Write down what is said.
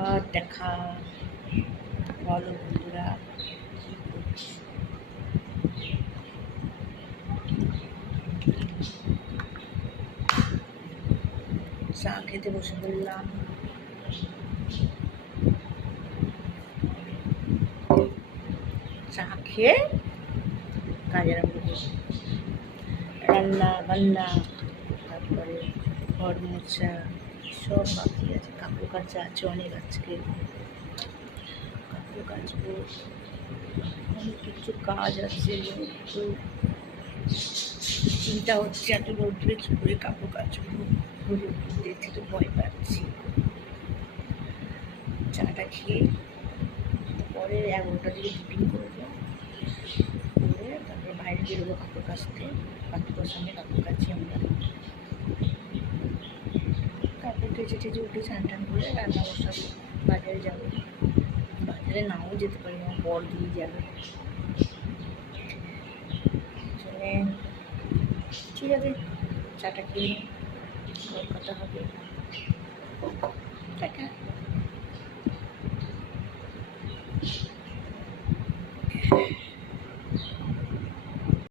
আবার দেখা। বলো বন্ধুরা, কি করছো? চা খেতে বসে পড়লাম। চা খেয়ে কাজে আরম্ভ করবো। রান্না বান্না, তারপরে ঘর মোছা সব বাকি আছে। কাপড় কাচা আছে অনেক আজকে, কাপড় কাচবো। অনেক কিছু কাজ আছে, তো চিন্তা হচ্ছে এত রোদ্রে কি করে কাপড় কাচবো। রোদ্রে দেখতে তো ভয় পাচ্ছি। চাটা খেয়ে পরে 11টার দিকে টিফিন করবো, করে তারপরে বাইরে বেরোবো কাপড় কাচতে। কাপড়ের সামনে কাপড় কাচি আমরা। কাপড় কেচে টেচে উঠে স্নান টান করে রান্না বসাবো। বাজারে যাবো, বাজারে নাও যেতে পারি, আমার বর দিয়ে যাবে। ঠিক আছে, চাটা খেয়ে ঘর কথা হবে। টাটা।